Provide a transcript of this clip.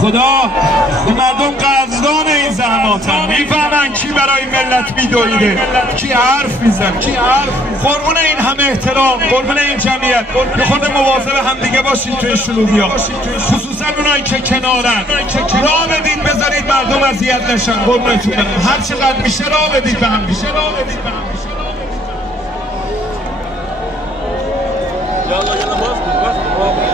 خدا مردم قدردان این زحماتن، میفهمن کی برای ملت میدویده، کی حرف میزن، قربون این همه احترام، قربون این جمعیت یه خورده مواظب هم دیگه باشید توی شلوغی‌ها، خصوصا اونایی که کنارن. راه بدید بذارید مردم اذیت نشن، قربونتون برم. هر چقدر میشه راه بدید به هم دیگه. يلا باص